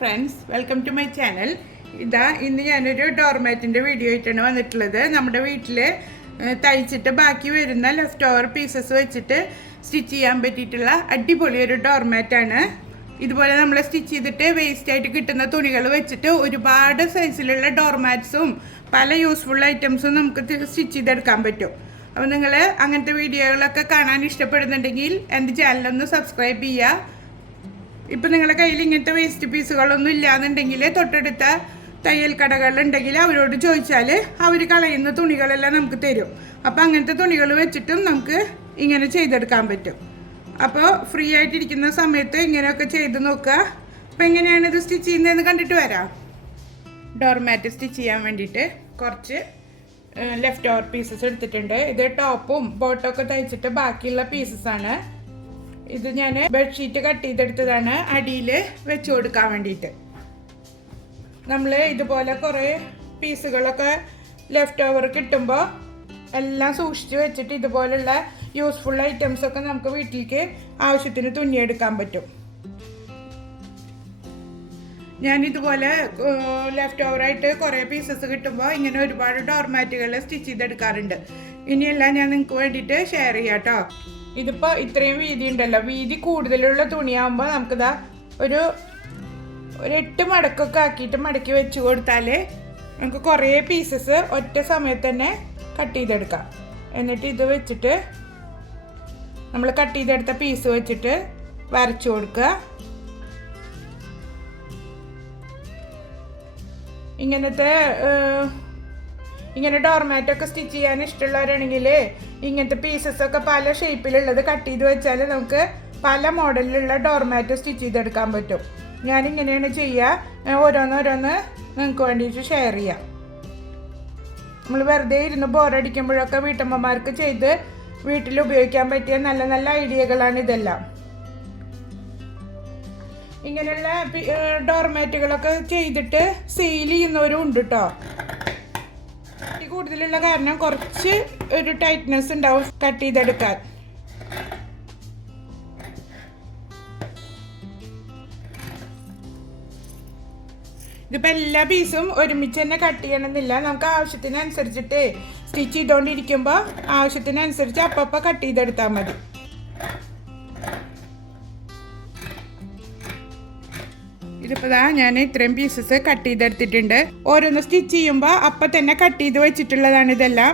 Friends, welcome to my channel. ഇന്ന് ഞാനൊരു ഡോർമാറ്റിൻ്റെ video ആയിട്ടാണ് വന്നിട്ടുള്ളത്. നമ്മുടെ വീട്ടിൽ തയ്ച്ചിട്ട് ബാക്കി വരുന്ന ലെഫ്റ്റ് ഓവർ പീസസ് വെച്ചിട്ട് സ്റ്റിച്ച് ചെയ്യാൻ പറ്റിയിട്ടുള്ള അടിപൊളി ഒരു ഡോർമാറ്റാണ്. ഇതുപോലെ നമ്മൾ സ്റ്റിച്ച് ചെയ്തിട്ട് വേസ്റ്റ് ആയിട്ട് കിട്ടുന്ന തുണികൾ വെച്ചിട്ട് ഒരുപാട് സൈസിലുള്ള ഡോർമാറ്റ്സും പല യൂസ്ഫുൾ ഐറ്റംസും നമുക്ക് സ്റ്റിച്ച് ചെയ്തെടുക്കാൻ പറ്റും. അപ്പോൾ നിങ്ങൾ അങ്ങനത്തെ വീഡിയോകളൊക്കെ കാണാൻ ഇഷ്ടപ്പെടുന്നുണ്ടെങ്കിൽ എൻ്റെ ചാനലൊന്ന് സബ്സ്ക്രൈബ് ചെയ്യുക. ഇപ്പം നിങ്ങളുടെ കയ്യിൽ ഇങ്ങനത്തെ വേസ്റ്റ് പീസുകളൊന്നും ഇല്ലാന്നുണ്ടെങ്കിൽ തൊട്ടടുത്ത തയ്യൽ കടകളുണ്ടെങ്കിൽ അവരോട് ചോദിച്ചാൽ അവർ കളയുന്ന തുണികളെല്ലാം നമുക്ക് തരും. അപ്പോൾ അങ്ങനത്തെ തുണികൾ വെച്ചിട്ടും നമുക്ക് ഇങ്ങനെ ചെയ്തെടുക്കാൻ പറ്റും. അപ്പോൾ ഫ്രീ ആയിട്ടിരിക്കുന്ന സമയത്ത് ഇങ്ങനെയൊക്കെ ചെയ്ത് നോക്കുക. അപ്പോൾ എങ്ങനെയാണ് ഇത് സ്റ്റിച്ച് ചെയ്യുന്നതെന്ന് കണ്ടിട്ട് വരാം. ഡോർമാറ്റ് സ്റ്റിച്ച് ചെയ്യാൻ വേണ്ടിയിട്ട് കുറച്ച് ലെഫ്റ്റ് ഓവർ പീസസ് എടുത്തിട്ടുണ്ട്. ഇത് ടോപ്പും ബോട്ടമൊക്കെ തയ്ച്ചിട്ട് ബാക്കിയുള്ള പീസസാണ്. ഇത് ഞാൻ ബെഡ്ഷീറ്റ് കട്ട് ചെയ്തെടുത്തതാണ് അടിയിൽ വെച്ച് കൊടുക്കാൻ വേണ്ടിയിട്ട്. നമ്മൾ ഇതുപോലെ കുറേ പീസുകളൊക്കെ ലെഫ്റ്റ് ഓവർ കിട്ടുമ്പോൾ എല്ലാം സൂക്ഷിച്ച് വെച്ചിട്ട് ഇതുപോലുള്ള യൂസ്ഫുൾ ഐറ്റംസൊക്കെ നമുക്ക് വീട്ടിലേക്ക് ആവശ്യത്തിന് തുന്നിയെടുക്കാൻ പറ്റും. ഞാനിതുപോലെ ലെഫ്റ്റ് ഓവറായിട്ട് കുറേ പീസസ് കിട്ടുമ്പോൾ ഇങ്ങനെ ഒരുപാട് ഡോർമാറ്റുകൾ സ്റ്റിച്ച് ചെയ്തെടുക്കാറുണ്ട്. ഇനിയെല്ലാം ഞാൻ നിങ്ങൾക്ക് വേണ്ടിയിട്ട് ഷെയർ ചെയ്യാം കേട്ടോ. ഇതിപ്പോൾ ഇത്രയും വീതി ഉണ്ടല്ലോ, വീതി കൂടുതലുള്ള തുണിയാകുമ്പോൾ നമുക്കിതാ ഒരു 8 മടക്കൊക്കെ ആക്കിയിട്ട് മടക്കി വെച്ച് കൊടുത്താൽ നമുക്ക് കുറേ പീസസ് ഒറ്റ സമയത്ത് തന്നെ കട്ട് ചെയ്തെടുക്കാം. എന്നിട്ട് ഇത് വെച്ചിട്ട് നമ്മൾ കട്ട് ചെയ്തെടുത്ത പീസ് വെച്ചിട്ട് വരച്ചു കൊടുക്കുക. ഇങ്ങനെ ഡോർമാറ്റൊക്കെ സ്റ്റിച്ച് ചെയ്യാൻ ഇഷ്ടമുള്ളവരാണെങ്കിൽ ഇങ്ങനത്തെ പീസസൊക്കെ പല ഷേപ്പിലുള്ളത് കട്ട് ചെയ്ത് വെച്ചാൽ നമുക്ക് പല മോഡലിലുള്ള ഡോർമാറ്റ് സ്റ്റിച്ച് ചെയ്തെടുക്കാൻ പറ്റും. ഞാനിങ്ങനെയാണ് ചെയ്യുക. ഓരോന്നോരോന്ന് നിങ്ങൾക്ക് വേണ്ടിയിട്ട് ഷെയർ ചെയ്യാം. നമ്മൾ വെറുതെ ഇരുന്ന് ബോറടിക്കുമ്പോഴൊക്കെ വീട്ടമ്മമാർക്ക് ചെയ്ത് വീട്ടിൽ ഉപയോഗിക്കാൻ പറ്റിയ നല്ല നല്ല ഐഡിയകളാണ് ഇതെല്ലാം. ഇങ്ങനെയുള്ള ഡോർമാറ്റുകളൊക്കെ ചെയ്തിട്ട് സെയിൽ ചെയ്യുന്നവരും ഉണ്ട് കേട്ടോ. കൂടുതലുള്ള കാരണം കുറച്ച് ഒരു ടൈറ്റ്നെസ് ഉണ്ടാവും കട്ട് ചെയ്തെടുക്കാൻ. ഇതിപ്പോൾ എല്ലാ പീസും ഒരുമിച്ച് തന്നെ കട്ട് ചെയ്യണമെന്നില്ല. നമുക്ക് ആവശ്യത്തിനനുസരിച്ചിട്ട് സ്റ്റിച്ച് ചെയ്തുകൊണ്ടിരിക്കുമ്പോൾ ആവശ്യത്തിനനുസരിച്ച് അപ്പം കട്ട് ചെയ്തെടുത്താൽ മതി. ഇതിപ്പോൾ ഞാൻ ഇത്രയും പീസസ് കട്ട് ചെയ്തെടുത്തിട്ടുണ്ട്. ഓരോന്ന് സ്റ്റിച്ച് ചെയ്യുമ്പോൾ അപ്പം തന്നെ കട്ട് ചെയ്ത് വെച്ചിട്ടുള്ളതാണ് ഇതെല്ലാം.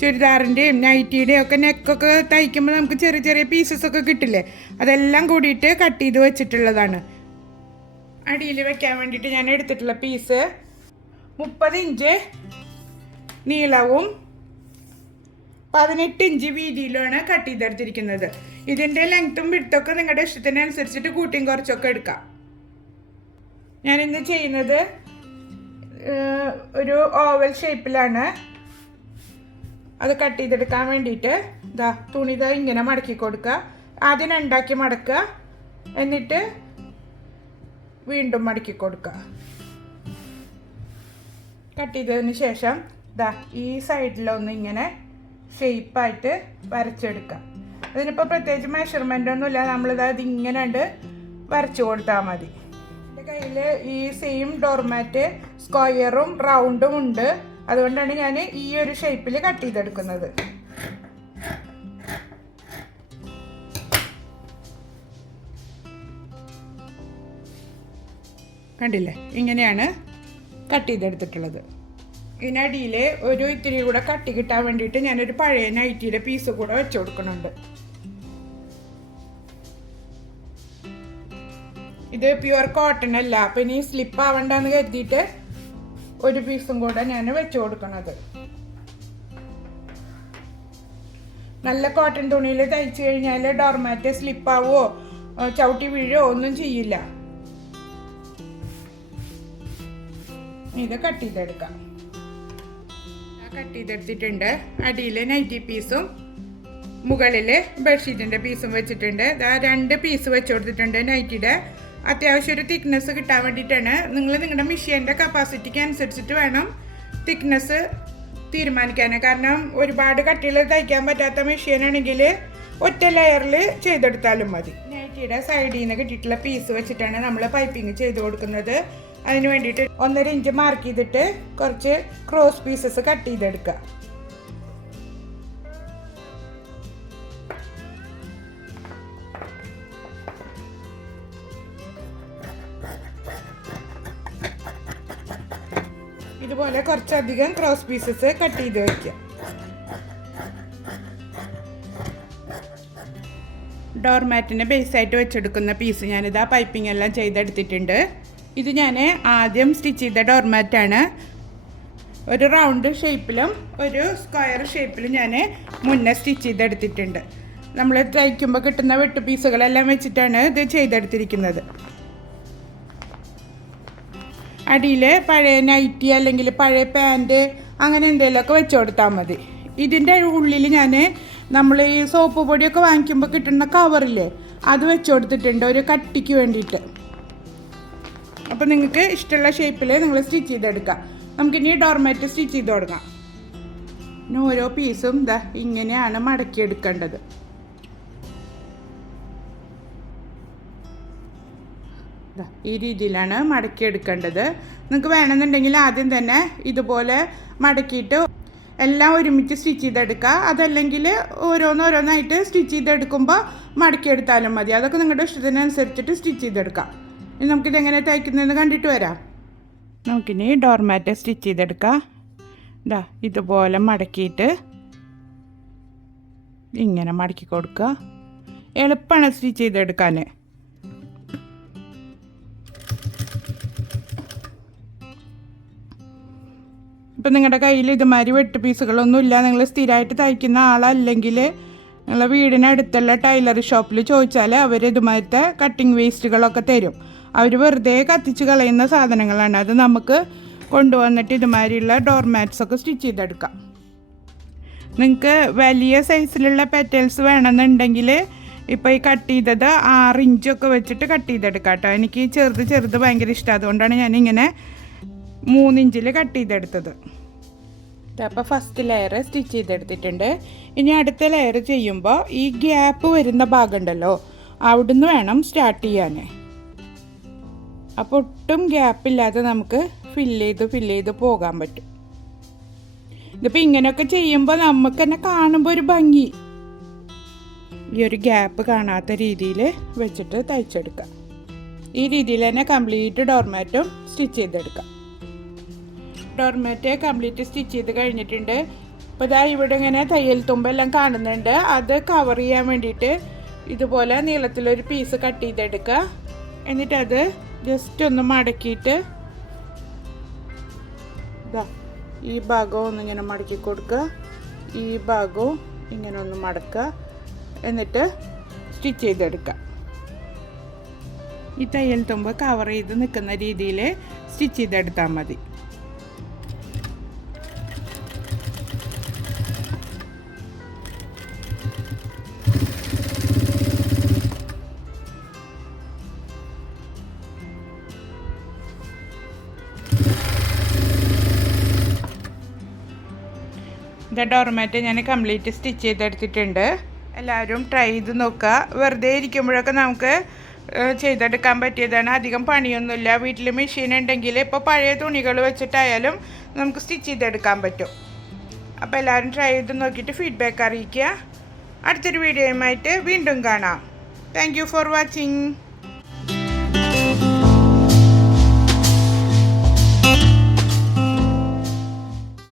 ചുരിദാറിൻ്റെയും നൈറ്റിയുടെയും ഒക്കെ നെക്കൊക്കെ തയ്ക്കുമ്പോൾ നമുക്ക് ചെറിയ ചെറിയ പീസസൊക്കെ കിട്ടില്ലേ, അതെല്ലാം കൂടിയിട്ട് കട്ട് ചെയ്ത് വെച്ചിട്ടുള്ളതാണ്. അടിയിൽ വെക്കാൻ വേണ്ടിയിട്ട് ഞാൻ എടുത്തിട്ടുള്ള പീസ് 30 ഇഞ്ച് നീളവും 18 ഇഞ്ച് വീതിയിലുമാണ് കട്ട് ചെയ്തെടുത്തിരിക്കുന്നത്. ഇതിൻ്റെ ലെങ്ത്തും വിഡ്ത്തൊക്കെ നിങ്ങളുടെ ഇഷ്ടത്തിനനുസരിച്ചിട്ട് കൂട്ടിയും കുറച്ചൊക്കെ എടുക്കാം. ഞാനിന്ന് ചെയ്യുന്നത് ഒരു ഓവൽ ഷേപ്പിലാണ്. അത് കട്ട് ചെയ്തെടുക്കാൻ വേണ്ടിയിട്ട് തുണി ഇങ്ങനെ മടക്കി കൊടുക്കുക. ആദ്യം 2 മടക്കുക, എന്നിട്ട് വീണ്ടും മടക്കി കൊടുക്കുക. കട്ട് ചെയ്തതിന് ശേഷം ഈ സൈഡിലൊന്ന് ഇങ്ങനെ ഷേപ്പായിട്ട് വരച്ചെടുക്കുക. അതിനിപ്പോൾ പ്രത്യേകിച്ച് മെഷർമെൻ്റ് ഒന്നുമില്ല, നമ്മളിത് ഇങ്ങനെ വരച്ചു കൊടുത്താൽ മതി. എൻ്റെ കയ്യിൽ ഈ സെയിം ഡോർമാറ്റ് സ്ക്വയറും റൗണ്ടും ഉണ്ട്. അതുകൊണ്ടാണ് ഞാൻ ഈ ഒരു ഷേപ്പിൽ കട്ട് ചെയ്തെടുക്കുന്നത്. കണ്ടില്ലേ, ഇങ്ങനെയാണ് കട്ട് ചെയ്തെടുത്തിട്ടുള്ളത്. ഇതിനടിയിൽ ഒരു ഇത്തിരി കൂടെ കട്ടി കിട്ടാൻ വേണ്ടിയിട്ട് ഞാനൊരു പഴയ നൈറ്റിയുടെ പീസ് കൂടെ വെച്ച് കൊടുക്കുന്നുണ്ട്. ഇത് പ്യുവർ കോട്ടൺ അല്ല, അപ്പം ഇനി സ്ലിപ്പ് ആവണ്ടെന്ന് കരുതിയിട്ട് ഒരു പീസും കൂടെ ഞാൻ വെച്ച് കൊടുക്കണത്. നല്ല കോട്ടൺ തുണിയിൽ തയ്ച്ചു കഴിഞ്ഞാൽ ഡോർമാറ്റ് സ്ലിപ്പാവോ ചവിട്ടി വീഴോ ഒന്നും ചെയ്യില്ല. ഇത് കട്ട് ചെയ്തെടുക്കാം. കട്ട് ചെയ്തെടുത്തിട്ടുണ്ട്. അടിയിൽ നൈറ്റി പീസും മുകളിൽ ബെഡ്ഷീറ്റിൻ്റെ പീസും വെച്ചിട്ടുണ്ട്. 2 പീസ് വെച്ച് കൊടുത്തിട്ടുണ്ട്. നൈറ്റിയുടെ അത്യാവശ്യം ഒരു തിക്നെസ് കിട്ടാൻ വേണ്ടിയിട്ടാണ്. നിങ്ങൾ നിങ്ങളുടെ മെഷീൻ്റെ കപ്പാസിറ്റിക്ക് അനുസരിച്ചിട്ട് വേണം തിക്നെസ് തീരുമാനിക്കാൻ. കാരണം ഒരുപാട് കട്ടികൾ തയ്ക്കാൻ പറ്റാത്ത മെഷീനാണെങ്കിൽ ഒറ്റ ലെയറിൽ ചെയ്തെടുത്താലും മതി. നൈറ്റിയുടെ സൈഡിൽ നിന്ന് കിട്ടിയിട്ടുള്ള പീസ് വെച്ചിട്ടാണ് നമ്മൾ പൈപ്പിംഗ് ചെയ്ത് കൊടുക്കുന്നത്. അതിന് വേണ്ടിയിട്ട് 1.5 ഇഞ്ച് മാർക്ക് ചെയ്തിട്ട് കുറച്ച് ക്രോസ് പീസസ് കട്ട് ചെയ്തെടുക്കുക. ഇതുപോലെ കുറച്ചധികം ക്രോസ് പീസസ് കട്ട് ചെയ്ത് വയ്ക്കുക. ഡോർമാറ്റിന് ബേസായിട്ട് വെച്ചെടുക്കുന്ന പീസ് ഞാനിതാ പൈപ്പിംഗ് എല്ലാം ചെയ്തെടുത്തിട്ടുണ്ട്. ഇത് ഞാൻ ആദ്യം സ്റ്റിച്ച് ചെയ്ത ഡോർമാറ്റാണ്. ഒരു റൗണ്ട് ഷേപ്പിലും ഒരു സ്ക്വയർ ഷേപ്പിലും ഞാൻ മുന്നേ സ്റ്റിച്ച് ചെയ്തെടുത്തിട്ടുണ്ട്. നമ്മൾ തയ്ക്കുമ്പോൾ കിട്ടുന്ന വെട്ട് പീസുകളെല്ലാം വെച്ചിട്ടാണ് ഇത് ചെയ്തെടുത്തിരിക്കുന്നത്. അടിയിൽ പഴയ നൈറ്റി അല്ലെങ്കിൽ പഴയ പാൻറ്റ് അങ്ങനെ എന്തെങ്കിലുമൊക്കെ വെച്ച് കൊടുത്താൽ മതി. ഇതിൻ്റെ ഉള്ളിൽ ഞാൻ നമ്മൾ ഈ സോപ്പ് പൊടിയൊക്കെ വാങ്ങിക്കുമ്പോൾ കിട്ടുന്ന കവറില്ലേ അത് വെച്ച് കൊടുത്തിട്ടുണ്ട് ഒരു കട്ടിക്ക് വേണ്ടിയിട്ട്. അപ്പോൾ നിങ്ങൾക്ക് ഇഷ്ടമുള്ള ഷേപ്പിൽ നിങ്ങൾ സ്റ്റിച്ച് ചെയ്തെടുക്കാം. നമുക്കിനി ഡോർമാറ്റ് സ്റ്റിച്ച് ചെയ്ത് തുടങ്ങാം. ഇനി ഓരോ പീസും ഇതാ ഇങ്ങനെയാണ് മടക്കിയെടുക്കേണ്ടത്. ഈ രീതിയിലാണ് മടക്കിയെടുക്കേണ്ടത്. നിങ്ങൾക്ക് വേണമെന്നുണ്ടെങ്കിൽ ആദ്യം തന്നെ ഇതുപോലെ മടക്കിയിട്ട് എല്ലാം ഒരുമിച്ച് സ്റ്റിച്ച് ചെയ്തെടുക്കുക. അതല്ലെങ്കിൽ ഓരോന്നോരോന്നായിട്ട് സ്റ്റിച്ച് ചെയ്തെടുക്കുമ്പോൾ മടക്കിയെടുത്താലും മതി. അതൊക്കെ നിങ്ങളുടെ ഇഷ്ടത്തിനനുസരിച്ചിട്ട് സ്റ്റിച്ച് ചെയ്തെടുക്കാം. ഇനി നമുക്കിതെങ്ങനെ തയ്ക്കുന്നതെന്ന് കണ്ടിട്ട് വരാം. നമുക്കിനി ഡോർമാറ്റ് സ്റ്റിച്ച് ചെയ്തെടുക്കാം. ഇതാ ഇതുപോലെ മടക്കിയിട്ട് ഇങ്ങനെ മടക്കി കൊടുക്കുക. എളുപ്പമാണ് സ്റ്റിച്ച് ചെയ്തെടുക്കാൻ. ഇപ്പം നിങ്ങളുടെ കയ്യിൽ ഇതുമാതിരി വെട്ട് പീസുകളൊന്നും ഇല്ല, നിങ്ങൾ സ്ഥിരമായിട്ട് തയ്ക്കുന്ന ആളല്ലെങ്കിൽ നിങ്ങളെ വീടിനടുത്തുള്ള ടൈലർ ഷോപ്പിൽ ചോദിച്ചാൽ അവർ ഇതുമാതിരത്തെ കട്ടിങ് വേസ്റ്റുകളൊക്കെ തരും. അവർ വെറുതെ കത്തിച്ച് കളയുന്ന സാധനങ്ങളാണ്. അത് നമുക്ക് കൊണ്ടുവന്നിട്ട് ഇതുമാതിരിയുള്ള ഡോർമാറ്റ്സൊക്കെ സ്റ്റിച്ച് ചെയ്തെടുക്കാം. നിങ്ങൾക്ക് വലിയ സൈസിലുള്ള പെറ്റൽസ് വേണമെന്നുണ്ടെങ്കിൽ ഇപ്പോൾ ഈ കട്ട് ചെയ്തത് 6 ഇഞ്ചൊക്കെ വെച്ചിട്ട് കട്ട് ചെയ്തെടുക്കാം കേട്ടോ. എനിക്ക് ചെറുത് ഭയങ്കര ഇഷ്ടം, അതുകൊണ്ടാണ് ഞാനിങ്ങനെ 3 ഇഞ്ചിൽ കട്ട് ചെയ്തെടുത്തത്. അപ്പോൾ ഫസ്റ്റ് ലെയർ സ്റ്റിച്ച് ചെയ്തെടുത്തിട്ടുണ്ട്. ഇനി അടുത്ത ലെയർ ചെയ്യുമ്പോൾ ഈ ഗ്യാപ്പ് വരുന്ന ഭാഗം ഉണ്ടല്ലോ അവിടുന്ന് വേണം സ്റ്റാർട്ട് ചെയ്യാൻ. അപ്പോൾ ഒട്ടും ഗ്യാപ്പില്ലാതെ നമുക്ക് ഫില്ല് ചെയ്ത് പോകാൻ പറ്റും. ഇതിപ്പോൾ ഇങ്ങനെയൊക്കെ ചെയ്യുമ്പോൾ നമുക്ക് തന്നെ കാണുമ്പോൾ ഒരു ഭംഗി. ഈ ഒരു ഗ്യാപ്പ് കാണാത്ത രീതിയിൽ വെച്ചിട്ട് തയ്ച്ചെടുക്കാം. ഈ രീതിയിൽ തന്നെ കംപ്ലീറ്റ് ഡോർമാറ്റും സ്റ്റിച്ച് ചെയ്തെടുക്കാം. ഡോർമാറ്റ് കംപ്ലീറ്റ് സ്റ്റിച്ച് ചെയ്ത് കഴിഞ്ഞിട്ടുണ്ട്. അപ്പോൾ ഇതാ ഇവിടെ ഇങ്ങനെ തയ്യൽ തുമ്പെല്ലാം കാണുന്നുണ്ട്. അത് കവർ ചെയ്യാൻ വേണ്ടിയിട്ട് ഇതുപോലെ നീളത്തിലൊരു പീസ് കട്ട് ചെയ്തെടുക്കുക. എന്നിട്ടത് ജസ്റ്റ് ഒന്ന് മടക്കിയിട്ട് ഇതാ ഈ ഭാഗവും ഒന്നിങ്ങനെ മടക്കി കൊടുക്കുക. ഈ ഭാഗവും ഇങ്ങനെ ഒന്ന് മടക്കുക. എന്നിട്ട് സ്റ്റിച്ച് ചെയ്തെടുക്കുക. ഈ തയ്യൽ തുമ്പ് കവർ ചെയ്ത് നിൽക്കുന്ന രീതിയിൽ സ്റ്റിച്ച് ചെയ്തെടുത്താൽ മതി. ഡോർമാറ്റ് ഞാൻ കംപ്ലീറ്റ് സ്റ്റിച്ച് ചെയ്തെടുത്തിട്ടുണ്ട്. എല്ലാവരും ട്രൈ ചെയ്ത് നോക്കുക. വെറുതെ ഇരിക്കുമ്പോഴൊക്കെ നമുക്ക് ചെയ്തെടുക്കാൻ പറ്റിയതാണ്. അധികം പണിയൊന്നുമില്ല. വീട്ടിൽ മെഷീൻ ഉണ്ടെങ്കിൽ ഇപ്പോൾ പഴയ തുണികൾ വെച്ചിട്ടായാലും നമുക്ക് സ്റ്റിച്ച് ചെയ്തെടുക്കാൻ പറ്റും. അപ്പോൾ എല്ലാവരും ട്രൈ ചെയ്ത് നോക്കിയിട്ട് ഫീഡ്ബാക്ക് അറിയിക്കുക. അടുത്തൊരു വീഡിയോയുമായിട്ട് വീണ്ടും കാണാം. Thank you for watching.